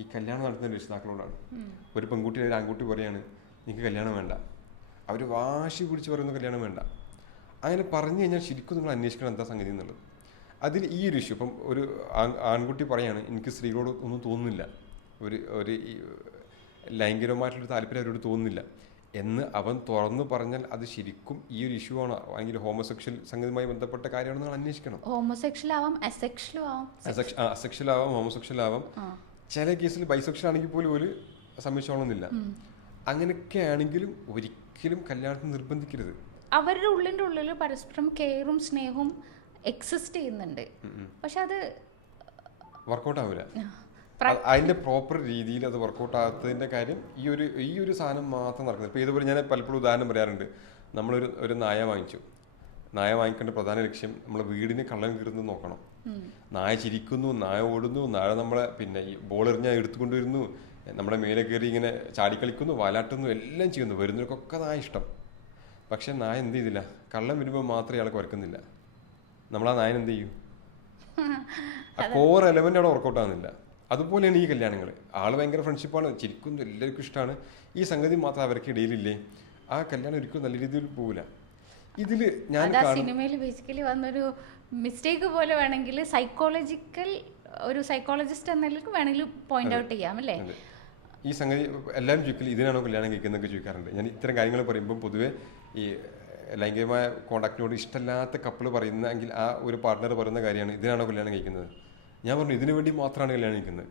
ഈ കല്യാണം നടത്തുന്ന രക്ഷിതാക്കളോടാണ്. ഒരു പെൺകുട്ടി ഒരു ആൺകുട്ടി പറയാണ് നിങ്ങൾക്ക് കല്യാണം വേണ്ട. അവർ വാശി പിടിച്ച് പറയുന്ന കല്യാണം വേണ്ട. അങ്ങനെ പറഞ്ഞു കഴിഞ്ഞാൽ ശരിക്കും നിങ്ങൾ അന്വേഷിക്കണം എന്താ സംഗതി എന്നുള്ളത്. അതിൽ ഈ ഒരു ഇഷ്യൂ ഇപ്പം ഒരു ആൺ- ആൺകുട്ടി പറയാണ് എനിക്ക് സ്ത്രീകളോട് ഒന്നും തോന്നുന്നില്ല. ഒരു ഒരു ലൈംഗികമായിട്ടുള്ള താല്പര്യം അവരോട് തോന്നുന്നില്ല. എന്ന് അവൻ തുറന്നു പറഞ്ഞാൽ അത് ശരിക്കും ഈ ഒരു ഇഷ്യൂ ആണ്. അല്ലെങ്കിൽ ഹോമോസെക്ഷൽ സംഗതിയുമായി ബന്ധപ്പെട്ട കാര്യമാണെന്ന് നിങ്ങൾ അന്വേഷിക്കണം. ഹോമോസെക്ഷൽ ആവാം അസെക്ഷലും ആവാം അസെക്ഷൽ ആവാം ഹോമോസെക്ഷൽ ആവാം ചില കേസിൽ ബൈസെക്ഷൻ ആണെങ്കിൽ പോലും ഒരു സമ്മതിച്ചോളന്നില്ല അങ്ങനെയൊക്കെ ആണെങ്കിലും ഒരിക്കലും കല്യാണത്തിന് നിർബന്ധിക്കരുത്. അവരുടെ ഉള്ളിന്റെ ഉള്ളിൽ പരസ്പരം കെയറും സ്നേഹവും എക്സിസ്റ്റ് ചെയ്യുന്നുണ്ട്. പക്ഷെ അത് വർക്കൗട്ട് ആവില്ല അതിന്റെ പ്രോപ്പർ രീതിയിൽ അത് വർക്കൗട്ട് ആകാത്തതിന്റെ കാര്യം ഈ ഒരു ഈ ഒരു സാധനം മാത്രം നടക്കുന്നത്. ഇപ്പൊ ഇതുപോലെ ഞാൻ പലപ്പോഴും ഉദാഹരണം പറയാറുണ്ട്. നമ്മളൊരു ഒരു നായ വാങ്ങിച്ചു. നായ വാങ്ങിക്കേണ്ട പ്രധാന ലക്ഷ്യം നമ്മളെ വീടിന് കള്ളൻ കീറുന്നത് നോക്കണം. നായ ചിരിക്കുന്നു നായ ഓടുന്നു നായ നമ്മളെ പിന്നെ ഈ ബോൾ എറിഞ്ഞാൽ എടുത്തുകൊണ്ടുവരുന്നു നമ്മുടെ മേലെ കയറി ഇങ്ങനെ ചാടിക്കളിക്കുന്നു വാലാട്ടുന്നു എല്ലാം ചെയ്യുന്നു. വരുന്നവർക്കൊക്കെ നായ ഇഷ്ടം. പക്ഷെ നായ എന്ത് ചെയ്തില്ല? കള്ളം വരുമ്പോൾ മാത്രമേ ഇയാളെ കുരക്കുന്നില്ല നമ്മൾ ആ നായൻ എന്ത് ചെയ്യും? കോർ എലമെന്റ് അവിടെ വർക്കൗട്ട് ആകുന്നില്ല അതുപോലെയാണ് ഈ കല്യാണങ്ങൾ. ആൾ ഭയങ്കര ഫ്രണ്ട്ഷിപ്പാണ് ചിരിക്കുന്നു എല്ലാവർക്കും ഇഷ്ടമാണ് ഈ സംഗതി മാത്രം അവർക്ക് ഇടയിലില്ലേ? ആ കല്യാണം ഒരിക്കലും നല്ല രീതിയിൽ പോവില്ല. ഇതിൽ ഞാൻ സിനിമയിൽ ബേസിക്കലി വന്നൊരു മിസ്റ്റേക്ക് പോലെ വേണമെങ്കിൽ സൈക്കോളജിക്കൽ ഒരു സൈക്കോളജിസ്റ്റ് എന്ന വേണമെങ്കിൽ പോയിന്റ് ഔട്ട് ചെയ്യാം അല്ലേ? ഈ സംഗതി എല്ലാവരും ചോദിക്കലും ഇതിനാണോ കല്യാണം കഴിക്കുന്നതൊക്കെ ചോദിക്കാറുണ്ട് ഞാൻ ഇത്തരം കാര്യങ്ങൾ പറയുമ്പോൾ പൊതുവെ ഈ ലൈംഗികമായ കോണ്ടാക്റ്റിനോട് ഇഷ്ടമില്ലാത്ത കപ്പിൾ പറയുന്നെങ്കിൽ ആ ഒരു പാർട്ട്ണർ പറയുന്ന കാര്യമാണ് ഇതിനാണോ കല്യാണം കഴിക്കുന്നത്? ഞാൻ പറഞ്ഞു ഇതിനു വേണ്ടി മാത്രമാണ് കല്യാണം കഴിക്കുന്നത്.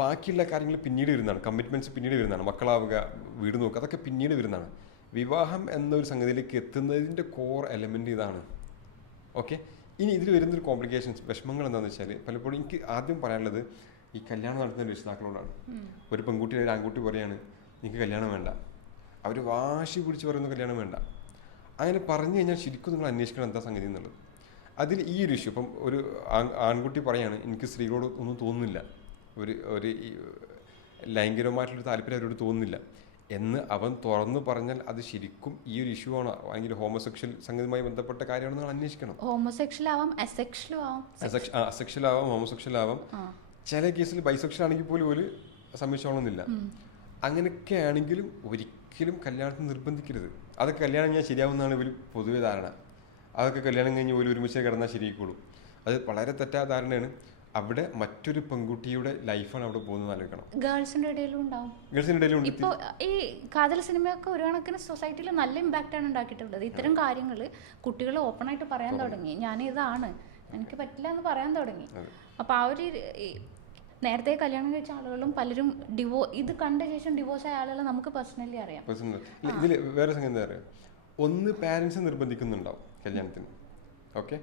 ബാക്കിയുള്ള കാര്യങ്ങൾ പിന്നീട് വരുന്നതാണ്. കമ്മിറ്റ്മെന്റ്സ് പിന്നീട് വരുന്നതാണ്. മക്കളാവുക വീട് നോക്കുക അതൊക്കെ പിന്നീട് വരുന്നതാണ്. വിവാഹം എന്നൊരു സംഗതിയിലേക്ക് എത്തുന്നതിന്റെ കോർ എലമെന്റ് ഇതാണ്. ഓക്കെ ഇനി ഇതിൽ വരുന്നൊരു കോംപ്ലിക്കേഷൻസ് വിഷമങ്ങൾ എന്താണെന്ന് വെച്ചാൽ പലപ്പോഴും എനിക്ക് ആദ്യം പറയാനുള്ളത് ഈ കല്യാണം നടത്തുന്ന രക്ഷിതാക്കളോടാണ്. ഒരു പെൺകുട്ടി ഒരു ആൺകുട്ടി പറയാണ് എനിക്ക് കല്യാണം വേണ്ട. അവർ വാശി പിടിച്ച് പറയുന്ന കല്യാണം വേണ്ട. അങ്ങനെ പറഞ്ഞു കഴിഞ്ഞാൽ ശരിക്കും നിങ്ങൾ അന്വേഷിക്കണം എന്താ സംഗതി എന്നുള്ളത്. അതിൽ ഈ ഒരു ഇഷ്യൂ ഇപ്പം ഒരു ആൺ- ആൺകുട്ടി പറയാണ് എനിക്ക് സ്ത്രീകളോട് ഒന്നും തോന്നുന്നില്ല. ഒരു ഒരു ലൈംഗികമായിട്ടുള്ളൊരു ലൈംഗികമായിട്ടുള്ള താല്പര്യം അവരോട് തോന്നുന്നില്ല. എന്ന് അവൻ തുറന്നു പറഞ്ഞാൽ അത് ശരിക്കും ഈ ഒരു ഇഷ്യൂ ആണ്. അല്ലെങ്കിൽ ഹോമോസെക്ഷൽ സംഗതിയുമായി ബന്ധപ്പെട്ട കാര്യമാണ് നിങ്ങൾ അന്വേഷിക്കണം. ഹോമോസെക്ഷൽ ആവാം അസെക്ഷലും ആവാം. അസെക്ഷൽ ആവാം ഹോമോസെക്ഷൽ ആവാം. ചില കേസിൽ ബൈസെക്ഷൽ ആണെങ്കിൽ പോലും ഒരു സംശയമാണെന്നില്ല. അങ്ങനെയൊക്കെ ആണെങ്കിലും ഒരിക്കലും കല്യാണത്തിന് നിർബന്ധിക്കരുത്. അത് കല്യാണം കഴിഞ്ഞാൽ ശരിയാവുന്നതാണ് ഇവർ പൊതുവെ ധാരണ. അതൊക്കെ കല്യാണം കഴിഞ്ഞ് പോലും ഒരുമിച്ച് കിടന്നാൽ ശരിയായിക്കോളും. അത് വളരെ തെറ്റായ ധാരണയാണ്. അവിടെ മറ്റൊരു പെൺകുട്ടിയുടെ ലൈഫാണ് അവിടെ പോകുന്നത് ആലോചിക്കണം. ഗേൾസിന്റെ ഇടയിലും ഉണ്ടാവും. ഗേൾസിന്റെ ഇടയിലും ഇപ്പൊ ഈ കാതൽ സിനിമയൊക്കെ ഒരു കണക്കിന് സൊസൈറ്റിയിൽ നല്ല ഇമ്പാക്റ്റ് ആണ് ഉണ്ടാക്കിയിട്ടുള്ളത്. ഇത്തരം കാര്യങ്ങൾ കുട്ടികൾ ഓപ്പൺ ആയിട്ട് പറയാൻ തുടങ്ങി. ഞാൻ ഇതാണ് എനിക്ക് പറ്റില്ല എന്ന് പറയാൻ തുടങ്ങി. അപ്പൊ ആ ഒരു നേരത്തെ കല്യാണം കഴിച്ച ആളുകളും പലരും ഡിവോ ഇത് കണ്ട ശേഷം ഡിവോഴ്സ് ആയ ആളുകളെ നമുക്ക് പേഴ്സണലി അറിയാം. ഇതിൽ ഇതിൽ വേറെ സംഗതി എന്താ പറയുക ഒന്ന് പാരൻസ് നിർബന്ധിക്കുന്നുണ്ടാവും കല്യാണത്തിന്. ഓക്കെ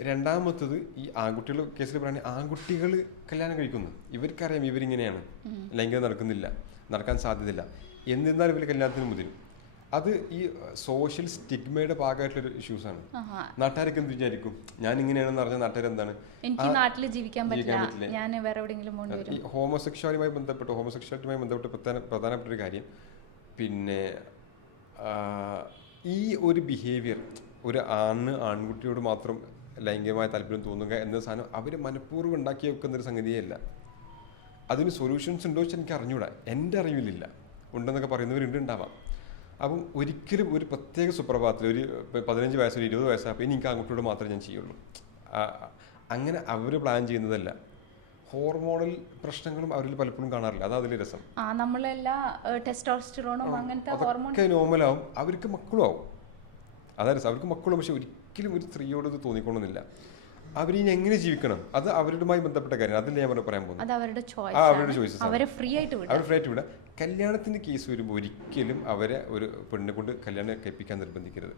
രണ്ടാമത്തത് ഈ ആൺകുട്ടികൾ കേസിൽ പറയുകയാണെങ്കിൽ ആൺകുട്ടികൾ കല്യാണം കഴിക്കുന്നു. ഇവർക്കറിയാം ഇവരിങ്ങനെയാണ്. ലൈംഗികം നടക്കുന്നില്ല. നടക്കാൻ സാധ്യതയില്ല. എന്നിരുന്നാൽ ഇവർ കല്യാണത്തിന് മുതിരും. അത് ഈ സോഷ്യൽ സ്റ്റിഗ്മയുടെ ഭാഗമായിട്ടുള്ള ഇഷ്യൂസ് ആണ് നാട്ടുകാരൊക്കെ എന്ത് വിചാരിക്കും? ഞാൻ ഇങ്ങനെയാണെന്ന് പറഞ്ഞ നാട്ടുകാർ എന്താണ്? എനിക്ക് നാട്ടിൽ ജീവിക്കാൻ പറ്റില്ല. ഞാൻ വേറെ എവിടെയെങ്കിലും ഈ ഹോമോസെക്ഷുവാലുമായി ബന്ധപ്പെട്ട് ഹോമോസെക്ഷുവാലിറ്റിയുമായി ബന്ധപ്പെട്ട് പ്രധാന പ്രധാനപ്പെട്ട ഒരു കാര്യം. പിന്നെ ഈ ഒരു ബിഹേവിയർ ഒരു ആണ് ആൺകുട്ടിയോട് മാത്രം ലൈംഗികമായ താല്പര്യം തോന്നുക എന്ന സാധനം അവർ മനഃപൂർവം ഉണ്ടാക്കി വെക്കുന്ന ഒരു സംഗതിയല്ല. അതിന് സൊല്യൂഷൻസ് ഉണ്ടോ വെച്ചാൽ എനിക്ക് അറിഞ്ഞൂടാ. എന്റെ അറിവിലില്ല. ഉണ്ടെന്നൊക്കെ പറയുന്നവരുണ്ട് ഉണ്ടാവാം. അപ്പം ഒരിക്കലും ഒരു പ്രത്യേക സുപ്രഭാതത്തിൽ ഒരു പതിനഞ്ച് വയസ്സോ ഇരുപത് ഇരുപത് വയസ്സായപ്പോൾ ഇനി എനിക്ക് ആൺകുട്ടിയോട് മാത്രമേ ഞാൻ ചെയ്യുള്ളൂ. അങ്ങനെ അവർ പ്ലാൻ ചെയ്യുന്നതല്ല. ഹോർമോണൽ പ്രശ്നങ്ങളും അവരിൽ പലപ്പോഴും കാണാറില്ല. അതാ അതിലെ രസം. ടെസ്റ്റോസ്റ്ററോണും അങ്ങനത്തെ നോർമലാവും അവർക്ക് മക്കളും ആവും. അതായത് രസം. അവർക്ക് മക്കളും പക്ഷെ ഒരിക്കലും ഒരു സ്ത്രീയോട് ഇത് തോന്നിക്കൊള്ളുന്നില്ല. അവരിനി എങ്ങനെ ജീവിക്കണം? അത് അവരുമായി ബന്ധപ്പെട്ട കാര്യം അതിൽ ഞാൻ പറയാൻ പോകുന്നത്. അത് അവരുടെ ആ അവരുടെ ചോയ്സ് ചോയ്സസ് അവരെ ഫ്രീ ആയിട്ട് വിടും അവർ കേസ് വരുമ്പോൾ ഒരിക്കലും അവരെ ഒരു പെണ്ണിനെ കൊണ്ട് കല്യാണം കഴിപ്പിക്കാൻ നിർബന്ധിക്കരുത്.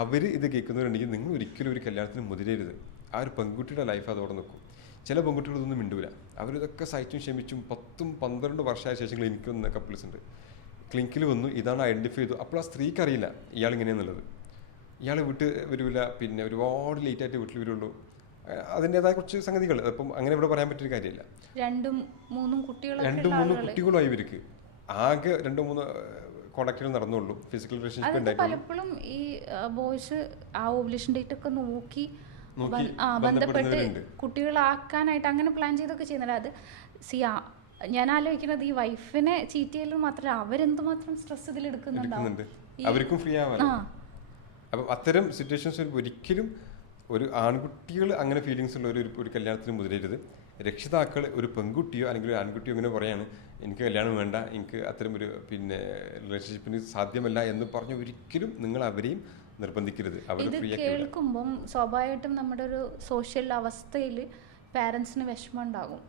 അവർ ഇത് കേൾക്കുന്നവരുണ്ടെങ്കിൽ നിങ്ങൾ ഒരിക്കലും ഒരു കല്യാണത്തിന് മുതിരരുത്. ആ ഒരു പെൺകുട്ടിയുടെ ലൈഫ് അതോടെ നിൽക്കും. ചില പെൺകുട്ടികളൊന്നും മിണ്ടൂല. അവരിതൊക്കെ സഹിച്ചും ക്ഷമിച്ചും പത്തും പന്ത്രണ്ട് വർഷമായ ശേഷം ക്ലിനിക്കിൽ വന്ന കപ്പിൾസ് ഉണ്ട് ക്ലിനിക്കിൽ വന്നു ഇതാണ് ഐഡന്റിഫൈ ചെയ്തു. അപ്പോൾ ആ സ്ത്രീക്ക് അറിയില്ല ഇയാൾ ഇങ്ങനെയാന്നുള്ളത് ഇയാൾ വീട്ട് വരില്ല പിന്നെ ഒരുപാട് ലേറ്റ് ആയിട്ട് വീട്ടിൽ വരുള്ളൂ. അതിന്റെതായ കുറച്ച് സംഗതികൾ അപ്പം അങ്ങനെ ഇവിടെ പറയാൻ പറ്റിയൊരു കാര്യമില്ല. രണ്ടും മൂന്നും കുട്ടികളൊക്കെ രണ്ടും മൂന്നും കുട്ടികളുമായി ഇവർക്ക്. ആകെ രണ്ടു മൂന്ന് കോണ്ടാക്റ്റുകൾ നടന്നുള്ളൂ. ഫിസിക്കൽ റിലേഷൻഷിപ്പ് പലപ്പോഴും ഈ ബോയ്സ് ആ ഓവുലേഷൻ ഡേറ്റ് ഒക്കെ നോക്കി ബന്ധപ്പെട്ട് കുട്ടികളാക്കാനായിട്ട് അങ്ങനെ പ്ലാൻ ചെയ്തൊക്കെ ചെയ്യുന്നില്ല അത് സി ഞാൻ ആലോചിക്കുന്നത് ഈ വൈഫിനെ ചീറ്റ് ചെയ്യലും മാത്രമല്ല അവരെന്തുമാത്രം സ്ട്രെസ് ഇതിൽ എടുക്കുന്നുണ്ടാവും എടുക്കുന്നുണ്ട് അവർക്കും ഫ്രീ ആവാൻ അപ്പം അത്തരം സിറ്റുവേഷൻസ് ഒരിക്കലും ഒരു ആൺകുട്ടികൾ അങ്ങനെ ഫീലിങ്സ് ഉള്ള ഒരു ഒരു കല്യാണത്തിന് മുതിരരുത്. രക്ഷിതാക്കൾ ഒരു പെൺകുട്ടിയോ അല്ലെങ്കിൽ ഒരു ആൺകുട്ടിയോ ഇങ്ങനെ പറയാണ് എനിക്ക് കല്യാണം വേണ്ട എനിക്ക് അത്തരം ഒരു പിന്നെ റിലേഷൻഷിപ്പിന് സാധ്യമല്ല എന്ന് പറഞ്ഞ് ഒരിക്കലും നിങ്ങൾ അവരെയും നിർബന്ധിക്കരുത്. അവർ ഇത് കേൾക്കുമ്പം സ്വാഭാവികമായിട്ടും നമ്മുടെ ഒരു സോഷ്യൽ അവസ്ഥയിൽ പാരൻസിന് വിഷമം ഉണ്ടാകും.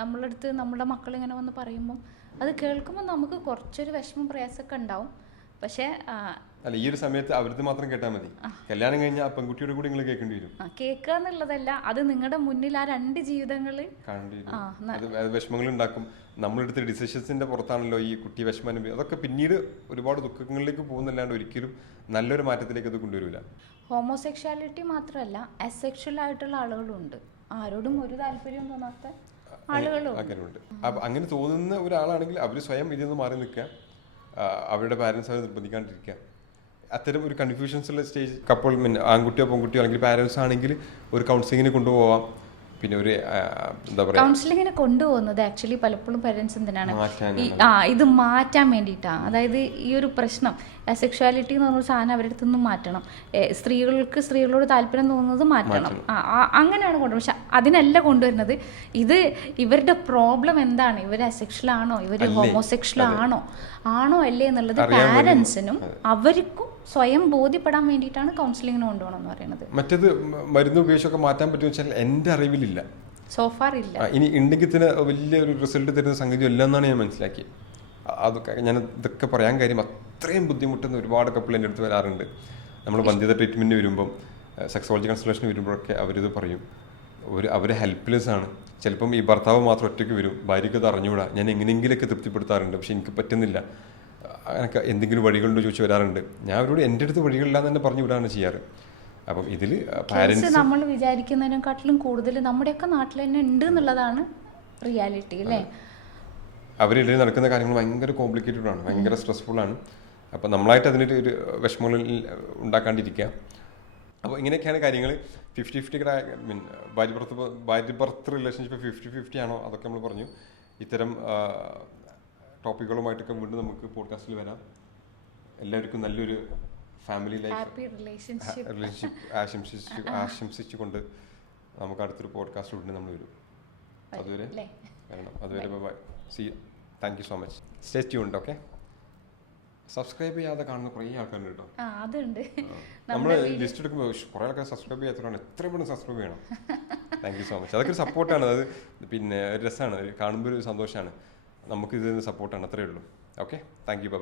നമ്മളടുത്ത് നമ്മുടെ മക്കൾ ഇങ്ങനെ വന്ന് പറയുമ്പം അത് കേൾക്കുമ്പോൾ നമുക്ക് കുറച്ചൊരു വിഷമം പ്രയാസമൊക്കെ ഉണ്ടാവും. പക്ഷേ അല്ല ഈ ഒരു സമയത്ത് അവരത് മാത്രം കേട്ടാൽ മതി. കല്യാണം കഴിഞ്ഞാൽ ആ പെൺകുട്ടിയുടെ കൂടി നിങ്ങൾ കേൾക്കേണ്ടി വരും. കേൾക്കുക എന്നുള്ളതല്ല അത് നിങ്ങളുടെ മുന്നിൽ ആ രണ്ട് ജീവിതങ്ങൾ വിഷമങ്ങൾ ഉണ്ടാക്കും നമ്മളെടുത്ത ഡിസിഷൻസിന്റെ പുറത്താണല്ലോ ഈ കുട്ടി വിഷമം അതൊക്കെ പിന്നീട് ഒരുപാട് ദുഃഖങ്ങളിലേക്ക് പോകുന്നല്ലാണ്ട് ഒരിക്കലും നല്ലൊരു മാറ്റത്തിലേക്ക് അത് കൊണ്ടുവരില്ല ഹോമോസെക്ഷാലിറ്റി മാത്രമല്ല അസെക്ഷൽ ആയിട്ടുള്ള ആളുകളുണ്ട്. ആരോടും ഒരു താല്പര്യവും തോന്നാത്ത ആളുകളും അങ്ങനെ തോന്നുന്ന ഒരാളാണെങ്കിൽ അവർ സ്വയം ഇതിൽ നിന്ന് മാറി നിൽക്കുക. അവരുടെ പാരൻസ് അവർ നിർബന്ധിക്കാണ്ടിരിക്കുക. അത്തരം ഒരു കൺഫ്യൂഷൻസ് ഉള്ള സ്റ്റേജ് കപ്പോൾ ആൺകുട്ടിയോ പെൺകുട്ടിയോ അല്ലെങ്കിൽ പാരൻസ് ആണെങ്കിൽ ഒരു കൗൺസിലിങ്ങിന് കൊണ്ടുപോവാം. പിന്നെ ഒരു എന്താ പറയുക കൗൺസിലിങ്ങിനെ കൊണ്ടുപോകുന്നത് ആക്ച്വലി പലപ്പോഴും പേരൻസ് എന്തിനാണ്? ഈ ആ ഇത് മാറ്റാൻ വേണ്ടിയിട്ടാണ് അതായത് ഈ ഒരു പ്രശ്നം സെക്ഷുവാലിറ്റി എന്ന് പറഞ്ഞ സാധനം അവരുടെ അടുത്ത് നിന്നും മാറ്റണം. സ്ത്രീകൾക്ക് സ്ത്രീകളോട് താല്പര്യം തോന്നുന്നത് മാറ്റണം. അങ്ങനെയാണ് കൊണ്ടുവരുന്നത് പക്ഷെ അതിനല്ല കൊണ്ടുവരുന്നത്. ഇത് ഇവരുടെ പ്രോബ്ലം എന്താണ്? ഇവർ അസെക്ഷൽ ആണോ? ഇവർ ഹോമോസെക്ഷൽ ആണോ? ആണോ അല്ലേ എന്നുള്ളത് പാരൻസിനും അവർക്കും സ്വയം ബോധ്യപ്പെടാൻ വേണ്ടിയിട്ടാണ് കൗൺസിലിംഗിന് കൊണ്ടുപോകണം എന്ന് പറയുന്നത്. മറ്റേത് മരുന്ന് ഉപയോഗിച്ചൊക്കെ മാറ്റാൻ പറ്റുമെന്ന് വെച്ചാൽ എന്റെ അറിവിലില്ല. സോഫാർ ഇല്ല. ഇനി ഉണ്ടെങ്കിൽ തന്നെ വലിയൊരു റിസൾട്ട് തരുന്ന സംഗതി അല്ല എന്നാണ് ഞാൻ മനസ്സിലാക്കി അതൊക്കെ ഞാൻ ഇതൊക്കെ പറയാൻ കാര്യം അത്രയും ബുദ്ധിമുട്ടുന്ന ഒരുപാട് കപ്പിൾ എന്റെ അടുത്ത് വരാറുണ്ട്. നമ്മൾ വന്ധ്യത ട്രീറ്റ്മെന്റ് വരുമ്പം സെക്സോളജി കൺസൾട്ടേഷൻ വരുമ്പോഴൊക്കെ അവരിത് പറയും. ഒരു അവർ ഹെൽപ്ലെസ് ആണ്. ചിലപ്പം ഈ ഭർത്താവ് മാത്രം ഒറ്റയ്ക്ക് വരും. ഭാര്യയ്ക്ക് അത് അറിഞ്ഞുകൂടാ. ഞാൻ എങ്ങനെയെങ്കിലൊക്കെ തൃപ്തിപ്പെടുത്താറുണ്ട്. പക്ഷെ എനിക്ക് പറ്റുന്നില്ല. അങ്ങനെയൊക്കെ എന്തെങ്കിലും വഴികളുണ്ടോ ചോദിച്ചു വരാറുണ്ട്. ഞാൻ അവരോട് എന്റെ അടുത്ത് വഴികളില്ല എന്ന് തന്നെ പറഞ്ഞു വിടാണ് ചെയ്യാറ്. അപ്പം ഇതിൽ പാരൻസ് നമ്മൾ വിചാരിക്കുന്നതിനെക്കാട്ടിലും കൂടുതൽ നമ്മുടെയൊക്കെ നാട്ടിൽ തന്നെ ഉണ്ട് എന്നുള്ളതാണ് റിയാലിറ്റി അല്ലേ? അവരിടയിൽ നടക്കുന്ന കാര്യങ്ങൾ ഭയങ്കര കോംപ്ലിക്കേറ്റഡ് ആണ് ഭയങ്കര സ്ട്രെസ്ഫുൾ ആണ്. അപ്പോൾ നമ്മളായിട്ട് അതിനൊരു ഒരു വിഷമങ്ങൾ ഉണ്ടാക്കാണ്ടിരിക്കുക. അപ്പോൾ ഇങ്ങനെയൊക്കെയാണ് കാര്യങ്ങൾ ഫിഫ്റ്റി ഫിഫ്റ്റി മീൻ ഭാര്യ ഭർത്ത് ഭാര്യ ഭർത്ത് റിലേഷൻഷിപ്പ് ഫിഫ്റ്റി ഫിഫ്റ്റി ആണോ? അതൊക്കെ നമ്മൾ പറഞ്ഞു. ഇത്തരം ടോപ്പിക്കുകളുമായിട്ടൊക്കെ വീണ്ടും നമുക്ക് പോഡ്കാസ്റ്റിൽ വരാം. എല്ലാവർക്കും നല്ലൊരു ഫാമിലി ലൈഫ് റിലേഷൻഷിപ്പ് ആശംസിച്ചു ആശംസിച്ചുകൊണ്ട് നമുക്ക് അടുത്തൊരു പോഡ്കാസ്റ്റ് ഉടനെ നമ്മൾ വരും. അതുവരെ വരണം. അതുവരെ bye see thank you so much stay tuned okay subscribe ചെയ്യാതെ കാണുന്ന കുറേ ആൾക്കാരുണ്ട് കേട്ടോ. അതുണ്ട്. നമ്മൾ ലിസ്റ്റ് എടുക്കുമ്പോൾ കുറേ ആൾക്കാർ സബ്സ്ക്രൈബ് ചെയ്യാത്തവരാണ്. എത്ര പെട്ടെന്ന് സബ്സ്ക്രൈബ് ചെയ്യണം? താങ്ക് യു സോ മച്ച് അതൊക്കെ ഒരു സപ്പോർട്ടാണ് അത് പിന്നെ ഒരു രസമാണ്. കാണുമ്പോൾ ഒരു സന്തോഷമാണ്. നമുക്ക് ഇതിന് സപ്പോർട്ടാണ് അത്രയേ ഉള്ളൂ. Okay thank you by